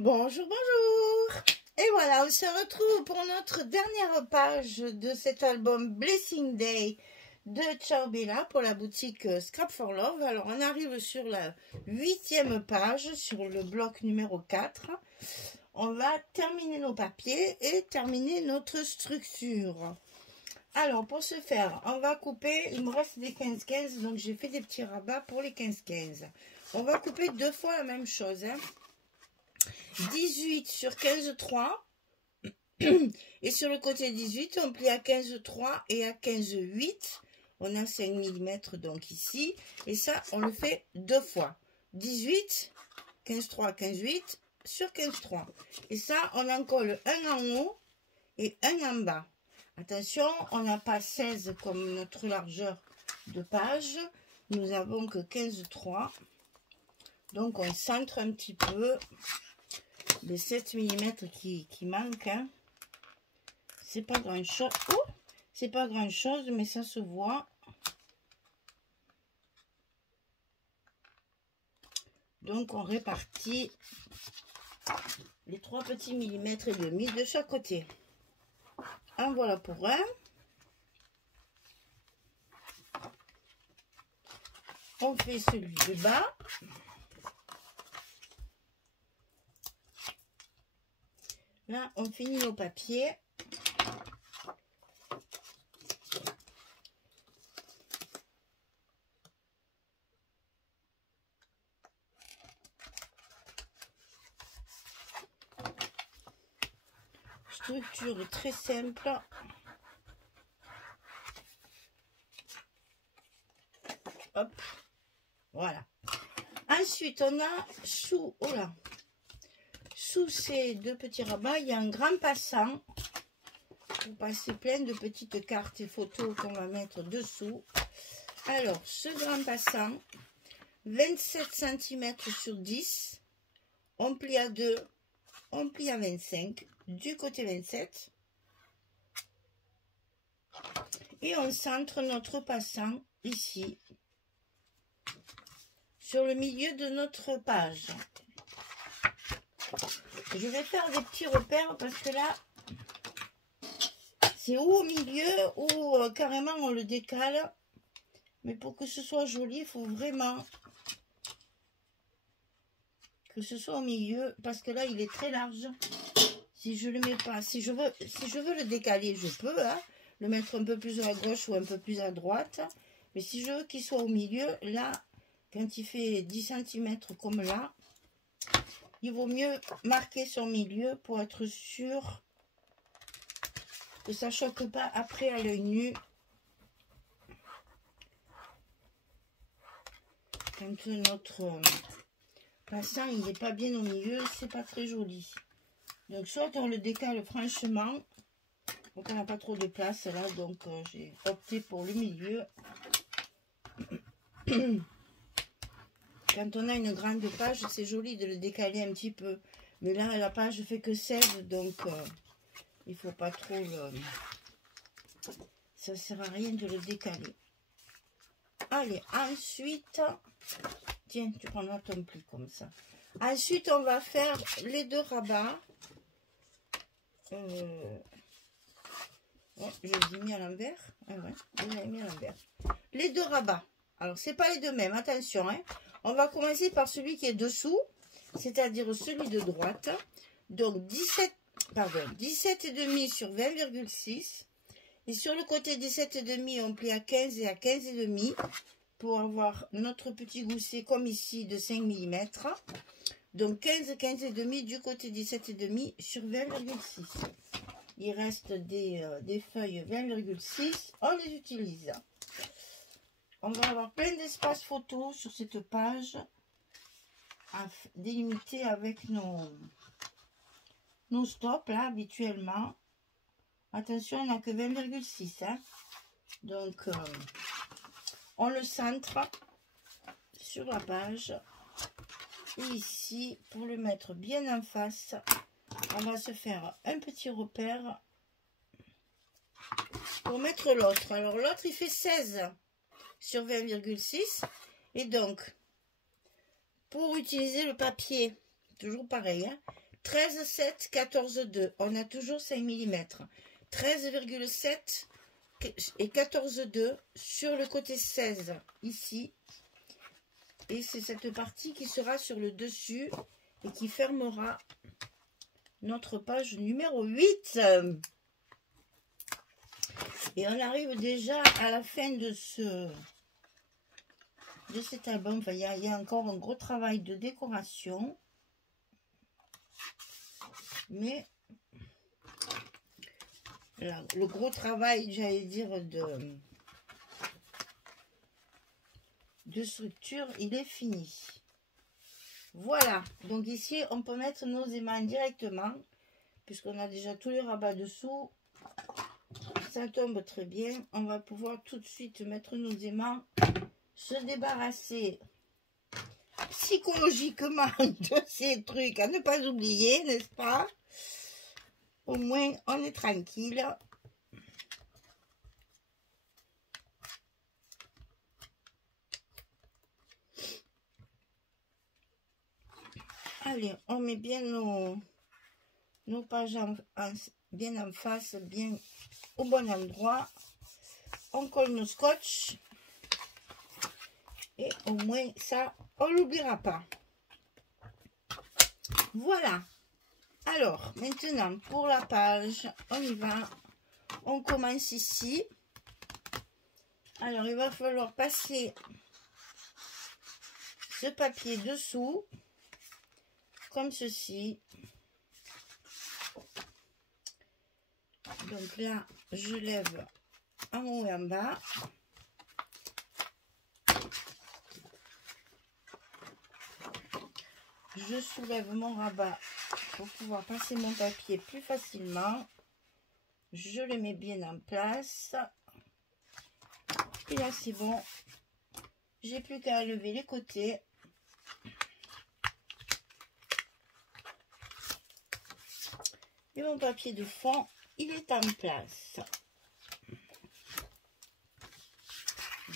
Bonjour, bonjour. Et voilà, on se retrouve pour notre dernière page de cet album Blessing Day de Ciao Bella pour la boutique Scrap for Love. Alors, on arrive sur la 8e page, sur le bloc numéro 4. On va terminer nos papiers et terminer notre structure. Alors, pour ce faire, on va couper, il me reste des 15-15, donc j'ai fait des petits rabats pour les 15-15. On va couper deux fois la même chose, 18 sur 15,3 et sur le côté 18 on plie à 15,3 et à 15,8, on a 5 mm donc ici, et ça on le fait deux fois, 18 15,3 15,8 sur 15,3, et ça on en colle un en haut et un en bas. Attention, on n'a pas 16 comme notre largeur de page, nous avons que 15,3, donc on centre un petit peu les 7 mm qui manquent, hein. C'est pas grand chose. Oh, c'est pas grand chose, mais ça se voit. Donc on répartit les 3 petits millimètres et demi de chaque côté. En voilà pour un. On fait celui de bas. Là, on finit nos papiers. Structure très simple. Hop, voilà. Ensuite, on a sous, oh là, sous ces deux petits rabats, il y a un grand passant pour passer plein de petites cartes et photos qu'on va mettre dessous. Alors, ce grand passant, 27 cm sur 10, on plie à 2, on plie à 25, du côté 27, et on centre notre passant ici, sur le milieu de notre page. Je vais faire des petits repères parce que là, c'est ou au milieu ou carrément on le décale. Mais pour que ce soit joli, il faut vraiment que ce soit au milieu, parce que là, il est très large. Si je le mets pas, si je veux le décaler, je peux, hein, le mettre un peu plus à gauche ou un peu plus à droite. Mais si je veux qu'il soit au milieu, là, quand il fait 10 cm comme là, il vaut mieux marquer son milieu pour être sûr que ça ne choque pas après à l'œil nu. Quand notre passant il n'est pas bien au milieu, c'est pas très joli. Donc soit on le décale franchement, donc on n'a pas trop de place là, donc j'ai opté pour le milieu. Quand on a une grande page, c'est joli de le décaler un petit peu. Mais là, la page fait que 16, donc il faut pas trop le... Ça sert à rien de le décaler. Allez, ensuite... Tiens, tu prendras ton pli comme ça. Ensuite, on va faire les deux rabats. Oh, je les ai mis à l'envers. Ah ouais, je les ai mis à l'envers. Les deux rabats. Alors, c'est pas les deux mêmes, attention, hein. On va commencer par celui qui est dessous, c'est-à-dire celui de droite. Donc 17,5 sur 20,6. Et sur le côté 17,5, on plie à 15 et à 15,5 pour avoir notre petit gousset comme ici de 5 mm. Donc 15, 15,5 du côté 17,5 sur 20,6. Il reste des feuilles 20,6, on les utilise. On va avoir plein d'espace photo sur cette page à délimiter avec nos stops là habituellement. Attention, on n'a que 20,6, hein. Donc on le centre sur la page et ici pour le mettre bien en face, on va se faire un petit repère pour mettre l'autre. Alors l'autre il fait 16 sur 20,6 et donc pour utiliser le papier, toujours pareil, hein, 13,7, 14,2. On a toujours 5 mm. 13,7 et 14,2 sur le côté 16, ici. Et c'est cette partie qui sera sur le dessus et qui fermera notre page numéro 8. Et on arrive déjà à la fin de cet album. Enfin, il y a encore un gros travail de décoration. Mais là, le gros travail, j'allais dire, de structure, il est fini. Voilà. Donc ici, on peut mettre nos aimants directement, puisqu'on a déjà tous les rabats dessous. Ça tombe très bien. On va pouvoir tout de suite mettre nos aimants, se débarrasser psychologiquement de ces trucs à ne pas oublier, n'est-ce pas? Au moins, on est tranquille. Allez, on met bien nos pages bien en face, bien au bon endroit. On colle nos scotch. Et au moins, ça, on l'oubliera pas. Voilà. Alors, maintenant, pour la page, on y va. On commence ici. Alors, il va falloir passer ce papier dessous, comme ceci. Donc là, je lève en haut et en bas. Je soulève mon rabat pour pouvoir passer mon papier plus facilement. Je le mets bien en place. Et là, c'est bon. J'ai plus qu'à lever les côtés. Et mon papier de fond, il est en place.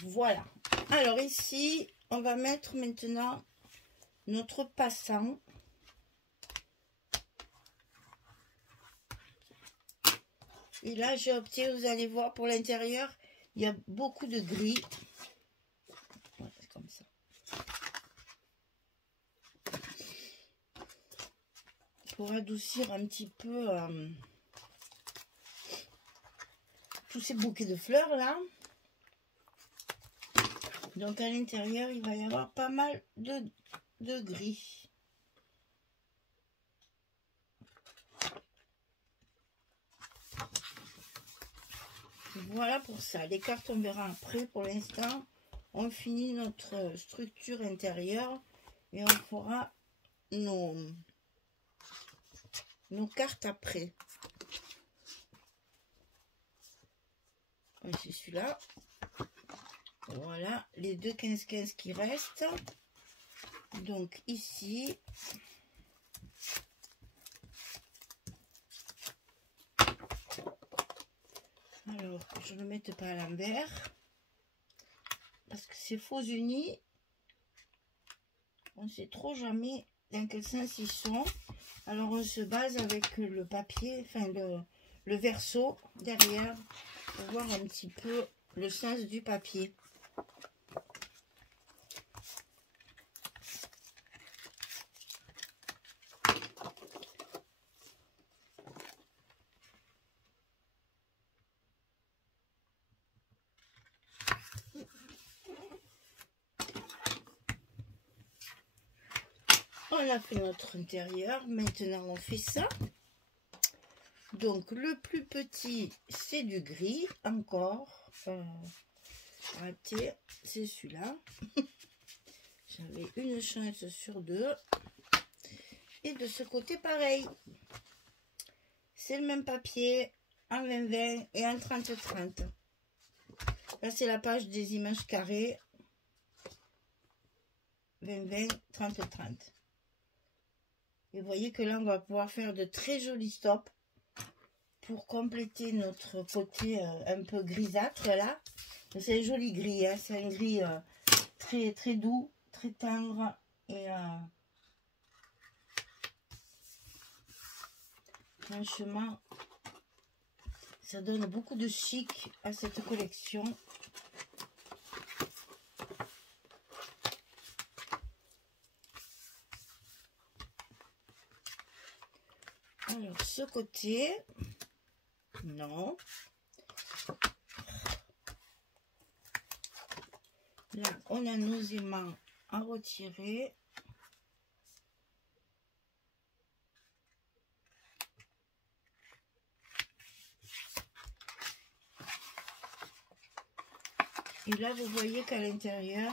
Voilà. Alors ici, on va mettre maintenant notre passant. Et là, j'ai opté, vous allez voir, pour l'intérieur, il y a beaucoup de gris. Ouais, comme ça. Pour adoucir un petit peu tous ces bouquets de fleurs là. Donc à l'intérieur, il va y avoir pas mal de gris. Voilà pour ça. Les cartes, on verra après. Pour l'instant, on finit notre structure intérieure et on fera nos cartes après. C'est celui-là. Voilà, les deux 15-15 qui restent. Donc ici, alors je ne le mette pas à l'envers parce que ces faux unis, on ne sait trop jamais dans quel sens ils sont. Alors on se base avec le papier, enfin le verso derrière pour voir un petit peu le sens du papier. On a fait notre intérieur, maintenant on fait ça. Donc le plus petit c'est du gris encore. Raté, c'est celui-là. J'avais une chance sur deux. Et de ce côté pareil. C'est le même papier en 20-20 et en 30-30. Là c'est la page des images carrées. 20-20, 30-30. Et vous voyez que là, on va pouvoir faire de très jolis stops pour compléter notre côté un peu grisâtre là. C'est un joli gris, hein. C'est un gris très, très doux, très tendre. Et Franchement, ça donne beaucoup de chic à cette collection. Alors, ce côté, non. Là, on a nos aimants à retirer. Et là, vous voyez qu'à l'intérieur,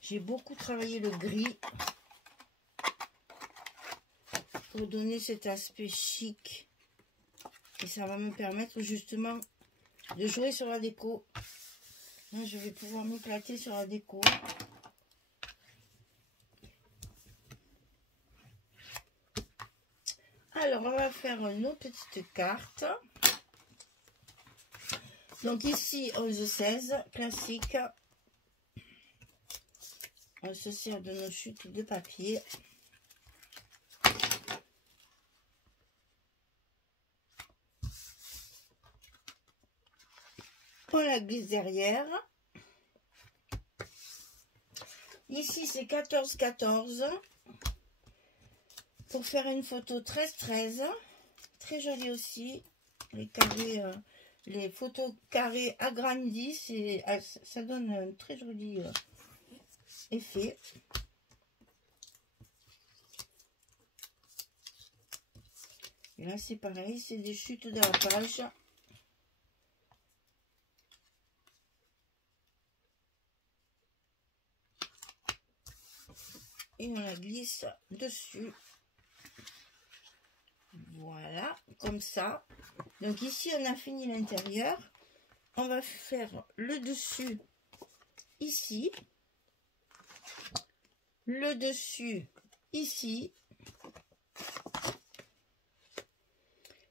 j'ai beaucoup travaillé le gris pour donner cet aspect chic. Et ça va me permettre justement de jouer sur la déco. Là, je vais pouvoir m'éclater sur la déco. Alors, on va faire nos petites cartes. Donc ici, 11-16, classique. On se sert de nos chutes de papier. On la glisse derrière. Ici, c'est 14-14. Pour faire une photo 13-13. Très jolie aussi. Les carrés... les photos carrées agrandissent et ça donne un très joli effet. Et là, c'est pareil, c'est des chutes de la page. Et on la glisse dessus. Voilà, comme ça. Donc ici, on a fini l'intérieur. On va faire le dessus ici. Le dessus ici.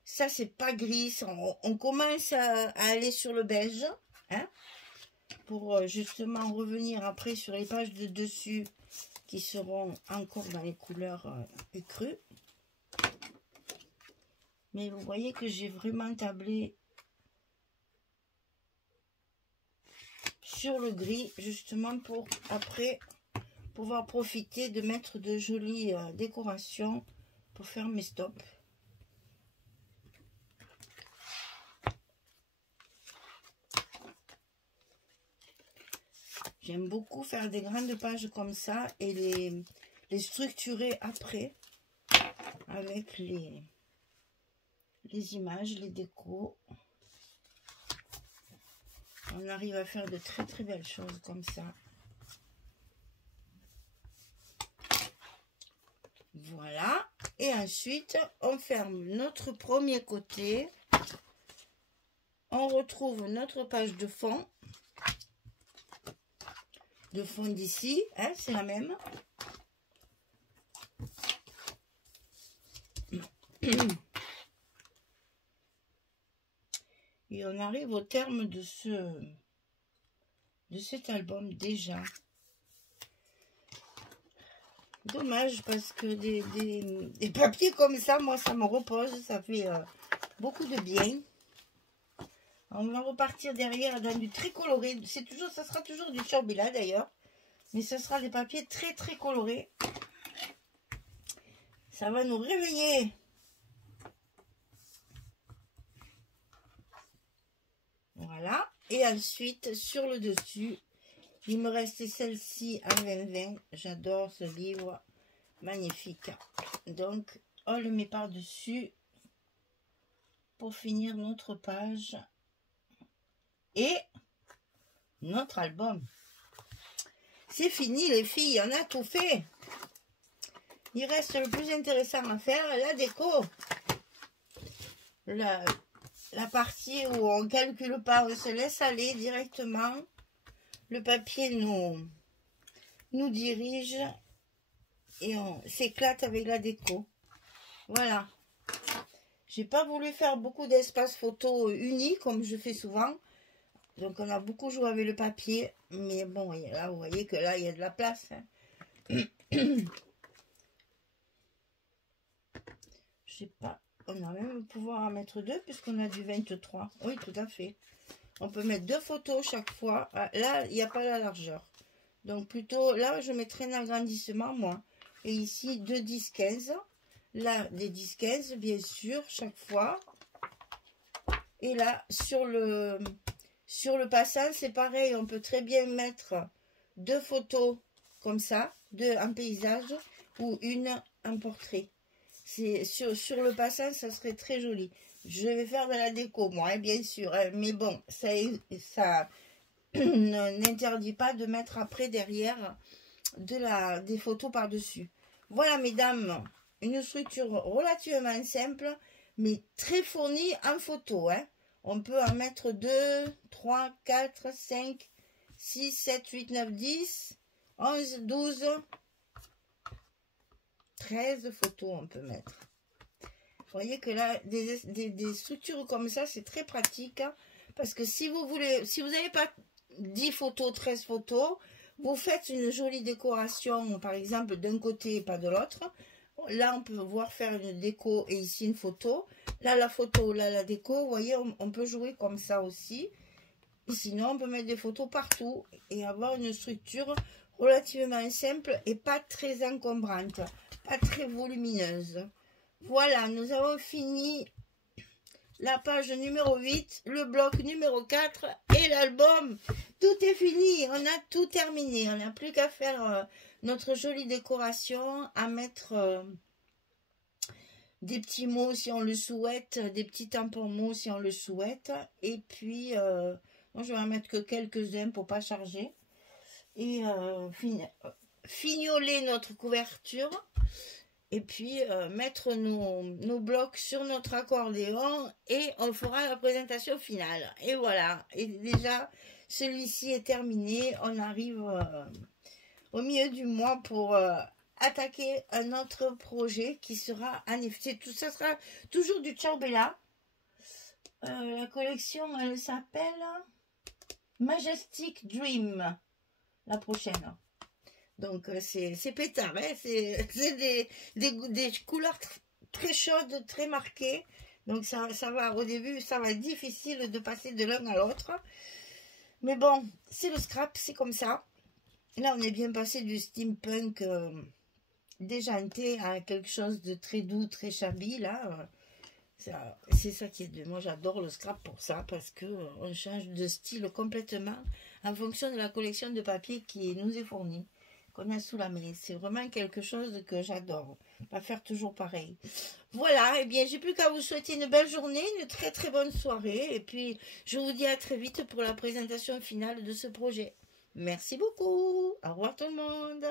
Ça, c'est pas gris. On commence à aller sur le beige. Hein, pour justement revenir après sur les pages de dessus qui seront encore dans les couleurs écrues. Mais vous voyez que j'ai vraiment tablé sur le gris, justement pour après pouvoir profiter de mettre de jolies décorations pour faire mes stops. J'aime beaucoup faire des grandes pages comme ça et les structurer après avec les images, les décos. On arrive à faire de très très belles choses comme ça. Voilà. Et ensuite, on ferme notre premier côté. On retrouve notre page de fond. De fond d'ici, hein, c'est la même. Et on arrive au terme de cet album déjà. Dommage parce que des papiers comme ça, moi ça me repose, ça fait beaucoup de bien. On va repartir derrière dans du très coloré. C'est toujours, ça sera toujours du Chorbilla d'ailleurs, mais ce sera des papiers très très colorés. Ça va nous réveiller. Voilà. Et ensuite, sur le dessus, il me restait celle-ci en 2020. J'adore ce livre. Magnifique. Donc, on le met par-dessus pour finir notre page. Et notre album. C'est fini les filles, on a tout fait. Il reste le plus intéressant à faire, la déco. La partie où on ne calcule pas, on se laisse aller directement. Le papier nous dirige et on s'éclate avec la déco. Voilà. J'ai pas voulu faire beaucoup d'espace photo unis comme je fais souvent. Donc on a beaucoup joué avec le papier. Mais bon, là vous voyez que là il y a de la place. Hein. Je sais pas on a même pouvoir en mettre 2 puisqu'on a du 23. Oui, tout à fait. On peut mettre 2 photos chaque fois. Ah, là, il n'y a pas la largeur. Donc plutôt, là, je mettrai un agrandissement, moi. Et ici, 2 10 15. Là, des 10 15, bien sûr, chaque fois. Et là, sur le passant, c'est pareil. On peut très bien mettre 2 photos comme ça, 2 en paysage ou une en portrait. C'est sur le passant, ça serait très joli. Je vais faire de la déco, moi, hein, bien sûr. Hein, mais bon, ça n'interdit pas de mettre après derrière des photos par-dessus. Voilà, mesdames, une structure relativement simple, mais très fournie en photo. Hein. On peut en mettre 2, 3, 4, 5, 6, 7, 8, 9, 10, 11, 12, 13 photos on peut mettre. Vous voyez que là, des structures comme ça, c'est très pratique. Hein, parce que si vous n'avez pas 10 photos, 13 photos, vous faites une jolie décoration, par exemple, d'un côté et pas de l'autre. Là, on peut voir faire une déco et ici une photo. Là, la photo, là, la déco. Vous voyez, on peut jouer comme ça aussi. Et sinon, on peut mettre des photos partout et avoir une structure relativement simple et pas très encombrante, pas très volumineuse. Voilà, nous avons fini la page numéro 8, le bloc numéro 4 et l'album. Tout est fini, on a tout terminé. On n'a plus qu'à faire notre jolie décoration, à mettre des petits mots si on le souhaite, des petits tampons mots si on le souhaite. Et puis, moi je vais en mettre que quelques-uns pour pas charger. Et fignoler notre couverture. Et puis mettre nos blocs sur notre accordéon et on fera la présentation finale. Et voilà, et déjà celui-ci est terminé. On arrive au milieu du mois pour attaquer un autre projet qui sera en effet, tout ça sera toujours du Ciao Bella. La collection, elle s'appelle Majestic Dream, la prochaine. Donc c'est pétard, hein, c'est des couleurs très chaudes, très marquées. Donc ça va, au début, ça va être difficile de passer de l'un à l'autre. Mais bon, c'est le scrap, c'est comme ça. Là, on est bien passé du steampunk déjanté à quelque chose de très doux, très shabby, là. C'est ça qui est de... Moi, j'adore le scrap pour ça, parce que on change de style complètement en fonction de la collection de papier qui nous est fournie. Qu'on a sous la main. C'est vraiment quelque chose que j'adore. Pas faire toujours pareil. Voilà, et bien j'ai plus qu'à vous souhaiter une belle journée, une très très bonne soirée. Et puis je vous dis à très vite pour la présentation finale de ce projet. Merci beaucoup. Au revoir tout le monde.